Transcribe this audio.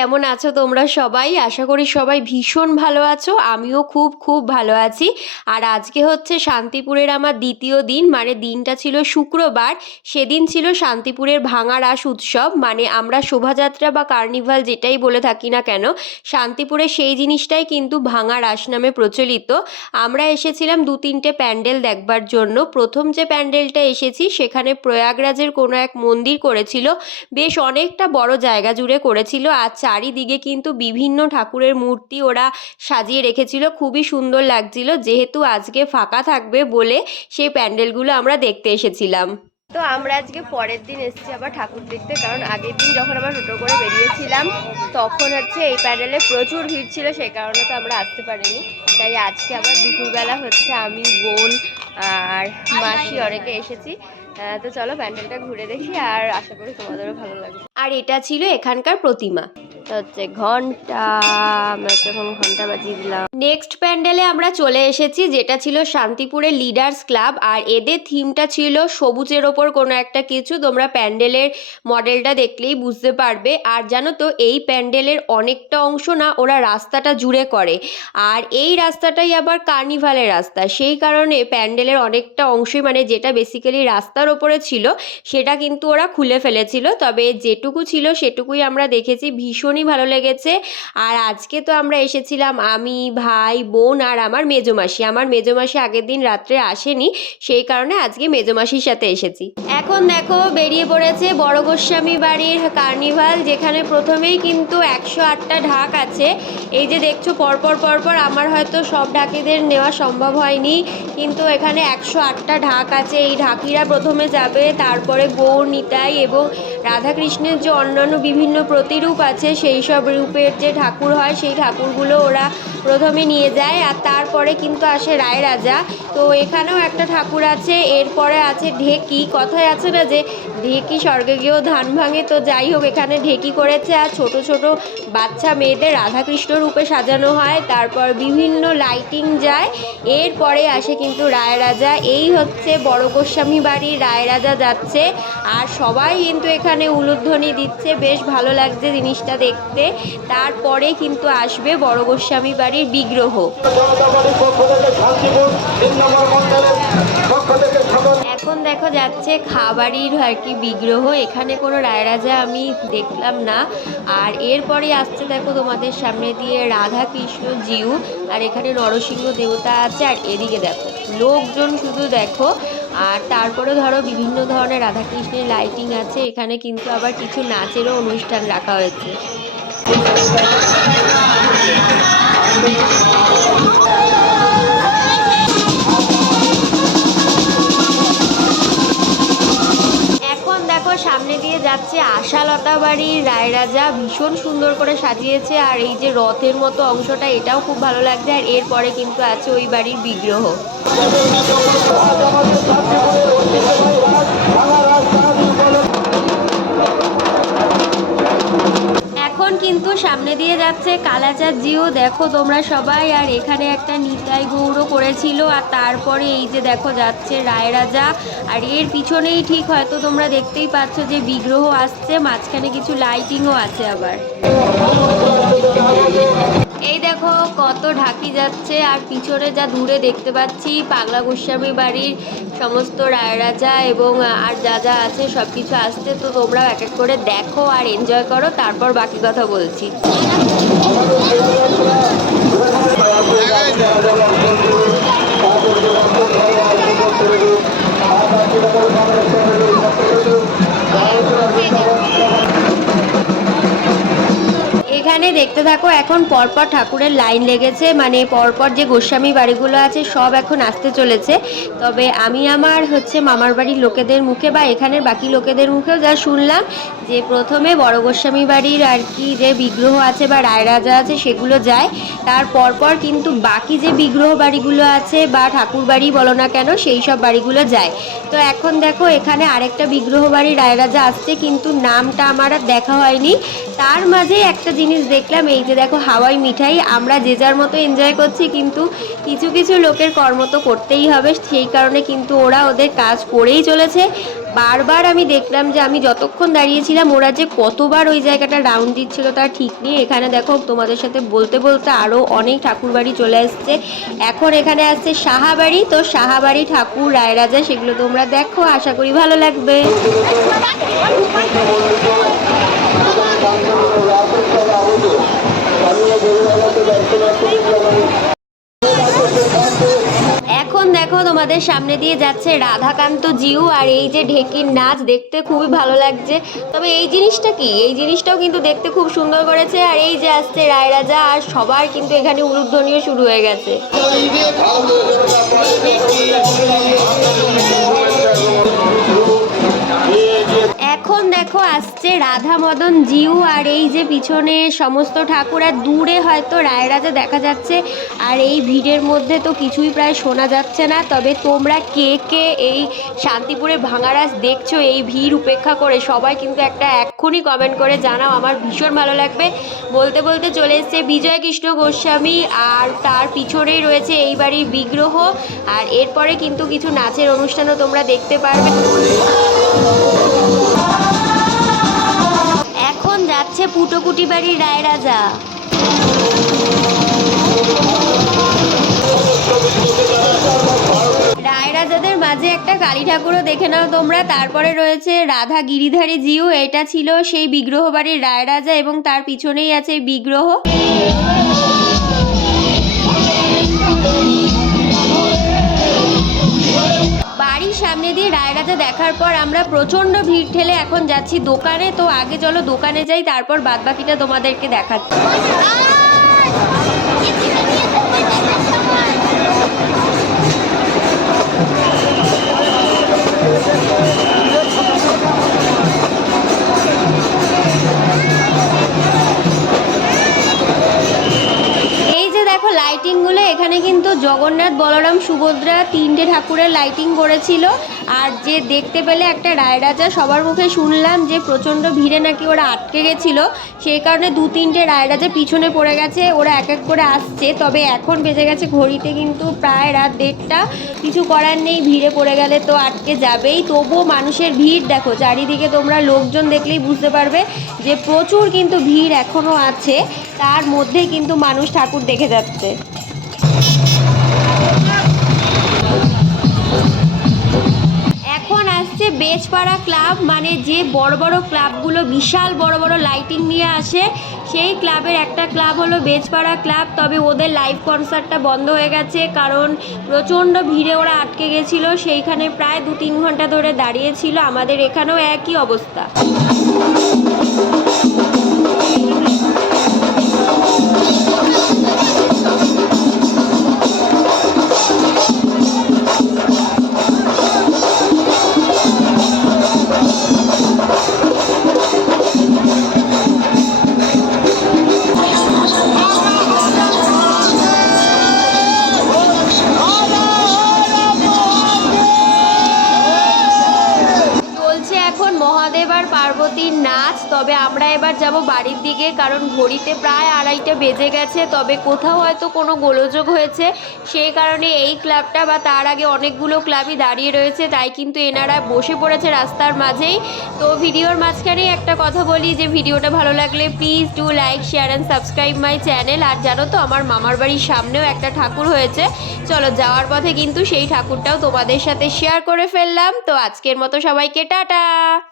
কেমন আছো তোমরা সবাই? আশা করি সবাই ভীষণ ভালো আছো। আমিও খুব খুব ভালো আছি। আর আজকে হচ্ছে শান্তিপুরের আমার দ্বিতীয় দিন। মানে দিনটা ছিল শুক্রবার। সেদিন ছিল শান্তিপুরের ভাঙা রাস উৎসব। মানে আমরা শোভাযাত্রা বা কার্নিভাল যেটাই বলে থাকি না কেন, শান্তিপুরে সেই জিনিসটাই কিন্তু ভাঙা রাস নামে প্রচলিত। আমরা এসেছিলাম দু তিনটে প্যান্ডেল দেখবার জন্য। প্রথম যে প্যান্ডেলটা এসেছি, সেখানে প্রয়াগরাজের কোনো এক মন্দির করেছিল। বেশ অনেকটা বড় জায়গা জুড়ে করেছিল। আর চারিদিকে কিন্তু বিভিন্ন ঠাকুরের মূর্তি ওরা সাজিয়ে রেখেছিল। খুবই সুন্দর লাগছিল। যেহেতু আজকে ফাঁকা থাকবে বলে সেই প্যান্ডেলগুলো আমরা দেখতে এসেছিলাম। তো আমরা আজকে পরের দিন এসেছি আবার ঠাকুর দেখতে কারণ আগের দিন যখন আমরা টোটো করে বেরিয়েছিলাম তখন হচ্ছে এই প্যান্ডেলে প্রচুর ভিড় ছিল সেই কারণে তো আমরা আসতে পারিনি। তাই আজকে আবার দুপুরবেলা হচ্ছে আমি বোন আর মাসি অনেকে এসেছি। তো চলো প্যান্ডেলটা ঘুরে দেখি আর আশা করি তোমাদেরও ভালো লাগবে। আর এটা ছিল এখানকার প্রতিমা। হচ্ছে ঘণ্টা, আমরা ঘণ্টা বাজিয়ে দিলাম। নেক্সট প্যান্ডেলে আমরা চলে এসেছি, যেটা ছিল শান্তিপুরের লিডার্স ক্লাব আর এদের থিমটা ছিল সবুজের ওপর কোনো একটা কিছু। তোমরা প্যান্ডেলের মডেলটা দেখলেই বুঝতে পারবে। আর জানো তো, এই প্যান্ডেলের অনেকটা অংশ না ওরা রাস্তাটা জুড়ে করে। আর এই রাস্তাটাই আবার কার্নিভালের রাস্তা। সেই কারণে প্যান্ডেলের অনেকটা অংশই মানে যেটা বেসিক্যালি রাস্তার ওপরে ছিল, সেটা কিন্তু ওরা খুলে ফেলেছিল। তবে যেটুকু ছিল সেটুকুই আমরা দেখেছি। ভীষণই ভালো লেগেছে। আর আজকে তো আমরা এসেছিলাম আমি, ভাই, বোন আর আমার মেজোমাসি আমার মেজোমাসি আগের দিন রাত্রে আসেনি, সেই কারণে আজকে মেজোমাসির সাথে এসেছি। এখন দেখো বেরিয়ে পড়েছে বড় গোস্বামী বাড়ির কার্নিভাল, যেখানে প্রথমেই কিন্তু একশো আটটা ঢাক আছে। এই যে দেখছ পরপর পরপর আমার হয়তো সব ঢাকিদের নেওয়া সম্ভব হয়নি, কিন্তু এখানে একশো আটটা ঢাক আছে। এই ঢাকিরা প্রথমে যাবে, তারপরে গৌর, নিতাই এবং রাধাকৃষ্ণের যে অন্যান্য বিভিন্ন প্রতিরূপ আছে সেই সব রূপের যে ঠাকুর হয়, সেই ঠাকুরগুলো ওরা প্রথমে নিয়ে যায় আর তারপরে কিন্তু আসে রায় রাজা তো এখানেও একটা ঠাকুর আছে, এরপরে আছে ঢেকি। কথায় আছে না যে ঢেকি স্বর্গে গিয়েও ধান ভাঙে। তো যাই হোক, এখানে ঢেকি করেছে আর ছোট ছোট বাচ্চা মেয়েদের রাধাকৃষ্ণ রূপে সাজানো হয়। তারপর বিভিন্ন লাইটিং যায়। এরপরে আসে কিন্তু রায় রাজা এই হচ্ছে বড় গোস্বামী বাড়ির রায় রাজা যাচ্ছে আর সবাই কিন্তু এখানে উলুধ্বনি দিচ্ছে। বেশ ভালো লাগছে জিনিসটা দেখতে। তারপরে কিন্তু আসবে বড় গোস্বামী বাড়ির বিগ্রহ। পক্ষ থেকে দেখো যাচ্ছে খাবারির আর কি বিগ্রহ। এখানে কোনো রায়রাজা আমি দেখলাম না। আর এরপরে আসছে দেখো তোমাদের সামনে দিয়ে রাধা কৃষ্ণ জিউ। আর এখানে নরসিংহ দেবতা আছে। আর এদিকে দেখো, লোকজন শুধু দেখো। আর তারপরে ধরো বিভিন্ন ধরনের রাধাকৃষ্ণের লাইটিং আছে। এখানে কিন্তু আবার কিছু নাচেরও অনুষ্ঠান রাখা হয়েছে। এখন দেখো, সামনে দিয়ে যাচ্ছে আশালতা বাড়ির রায়রাজা ভীষণ সুন্দর করে সাজিয়েছে। আর এই যে রথের মতো অংশটা, এটাও খুব ভালো লাগছে। আর এরপরে কিন্তু আছে ওই বাড়ির বিগ্রহ। কিন্তু সামনে দিয়ে যাচ্ছে কালাচাঁদ জিও। দেখো তোমরা সবাই, আর এখানে একটা নিতাই গৌড় করেছিল, আর তারপরে এই যে দেখো যাচ্ছে রায় রাজা। আর এর পিছনেই ঠিক হয়তো তোমরা দেখতেই পাচ্ছ যে বিগ্রহ আসছে, মাঝখানে কিছু লাইটিংও আছে আবার। ঢাকি যাচ্ছে আর পিছনে যা দূরে দেখতে পাচ্ছি পাগলা গোস্বামী বাড়ির সমস্ত রায় রাজা এবং আর যা যা আছে সব কিছু আসছে। তো তোমরা এক এক করে দেখো আর এনজয় করো, তারপর বাকি কথা বলছি। দেখতে থাকো, এখন পরপর ঠাকুরের লাইন লেগেছে। মানে পরপর যে গোস্বামী বাড়িগুলো আছে, সব এখন আসতে চলেছে। তবে আমি আমার হচ্ছে মামার বাড়ির লোকেদের মুখে বা এখানের বাকি লোকেদের মুখেও যা শুনলাম, যে প্রথমে বড় গোস্বামী বাড়ির আর কি যে বিগ্রহ আছে বা রায়রাজা আছে, সেগুলো যায়। তার পরপর কিন্তু বাকি যে বিগ্রহ বাড়িগুলো আছে বা ঠাকুর বাড়ি বলো না কেন, সেই সব বাড়িগুলো যায়। তো এখন দেখো, এখানে আরেকটা বিগ্রহ বাড়ি রায়রাজা আসছে, কিন্তু নামটা আমার আর দেখা হয়নি। তার মাঝে একটা জিনিস দেখলাম, এই যে দেখো, হাওয়াই মিঠাই। আমরা যে যার মতো এনজয় করছি, কিন্তু কিছু কিছু লোকের কর্ম তো করতেই হবে। সেই কারণে কিন্তু ওরা ওদের কাজ করেই চলেছে। বারবার আমি দেখলাম যে আমি যতক্ষণ দাঁড়িয়েছিলাম, ওরা যে কতবার ওই জায়গাটা রাউন্ড দিচ্ছিল তার ঠিক নেই। এখানে দেখো, তোমাদের সাথে বলতে বলতে আরও অনেক ঠাকুর বাড়ি চলে আসছে এখন এখানে আসছে সাহাবাড়ি। তো সাহাবাড়ি ঠাকুর, রায়রাজা, সেগুলো তোমরা দেখো। আশা করি ভালো লাগবে। তোমাদের সামনে দিয়ে যাচ্ছে রাধাকান্ত জিউ আর এই যে ঢেকির নাচ দেখতে খুবই ভালো লাগছে। তবে এই জিনিসটা কি? এই জিনিসটাও কিন্তু দেখতে খুব সুন্দর করেছে আর এই যে আসছে রায় রাজা আর সবার কিন্তু এখানে উলুধ্বনিও শুরু হয়ে গেছে। দেখো, আসছে রাধা মদন জিউ আর এই যে পিছনে সমস্ত ঠাকুর, আর দূরে হয়তো রায়রাজা দেখা যাচ্ছে। আর এই ভিড়ের মধ্যে তো কিছুই প্রায় শোনা যাচ্ছে না। তবে তোমরা কে কে এই শান্তিপুরে ভাঙারাজ দেখছ, এই ভিড় উপেক্ষা করে সবাই কিন্তু একটা এক্ষুনি কমেন্ট করে জানাও। আমার ভীষণ ভালো লাগবে। বলতে বলতে চলে এসছে বিজয় কৃষ্ণ গোস্বামী আর তার পিছনেই রয়েছে এই বাড়ির বিগ্রহ। আর এরপরে কিন্তু কিছু নাচের অনুষ্ঠানও তোমরা দেখতে পারবে। যাচ্ছে পুটোকুটি বাড়ির রায় রায়রাজা। রায়রাজাদের মাঝে একটা কালী ঠাকুরও দেখে নাও তোমরা। তারপরে রয়েছে রাধা গিরিধারী জিউ এটা ছিল সেই বিগ্রহ বাড়ির রায় রাজা এবং তার পিছনেই আছে বিগ্রহ। সামনে দিয়ে রায়রাজা দেখার পর আমরা প্রচণ্ড ভিড় ঠেলে এখন যাচ্ছি দোকানে। তো আগে চলো দোকানে যাই, তারপর বাদবাকিটা তোমাদেরকে দেখাচ্ছি। এই জগন্নাথ, বলরাম, সুভদ্রা তিনটে ঠাকুরের লাইটিং করেছিল। আর যে দেখতে পেলে একটা রায়রাজা, সবার মুখে শুনলাম যে প্রচণ্ড ভিড়ে নাকি ওরা আটকে গেছিল। সেই কারণে দু তিনটে রায় রায়রাজা পিছনে পড়ে গেছে, ওরা এক এক করে আসছে। তবে এখন বেজে গেছে ঘড়িতে কিন্তু প্রায় রাত দেড়টা। কিছু করার নেই, ভিড়ে পড়ে গেলে তো আটকে যাবেই। তবুও মানুষের ভিড়, দেখো, চারিদিকে তোমরা লোকজন দেখলেই বুঝতে পারবে যে প্রচুর কিন্তু ভিড় এখনও আছে। তার মধ্যেই কিন্তু মানুষ ঠাকুর দেখে যাচ্ছে। বেজপাড়া ক্লাব মানে যে বড় বড় ক্লাবগুলো, বিশাল বড় বড় লাইটিং নিয়ে আসে, সেই ক্লাবের একটা ক্লাব হলো বেজপাড়া ক্লাব। তবে ওদের লাইভ কনসার্টটা বন্ধ হয়ে গেছে, কারণ প্রচণ্ড ভিড়ে ওরা আটকে গেছিল। সেইখানে প্রায় দু তিন ঘণ্টা ধরে দাঁড়িয়েছিল আমাদের এখানেও একই অবস্থা। এখন মহাদেব আর পার্বতীর নাচ, তবে আমরা এবার যাব বাড়ির দিকে, কারণ ঘড়িতে প্রায় আড়াইটা বেজে গেছে, তবে কোথাও হয়তো কোনো গোলযোগ হয়েছে। সেই কারণে এই ক্লাবটা বা তার আগে অনেকগুলো ক্লাবই দাঁড়িয়ে রয়েছে, তাই কিন্তু এনারা বসে পড়েছে রাস্তার মাঝেই। তো ভিডিওর মাঝখানেই একটা কথা বলি, যে ভিডিওটা ভালো লাগলে please do like share and subscribe my channel আর জানো তো, আমার মামার বাড়ির সামনেও একটা ঠাকুর হয়েছে। চলো, যাওয়ার পথে কিন্তু সেই ঠাকুরটাও তোমাদের সাথে শেয়ার করে ফেললাম। তো আজকের মতো সবাইকে টাটা! ta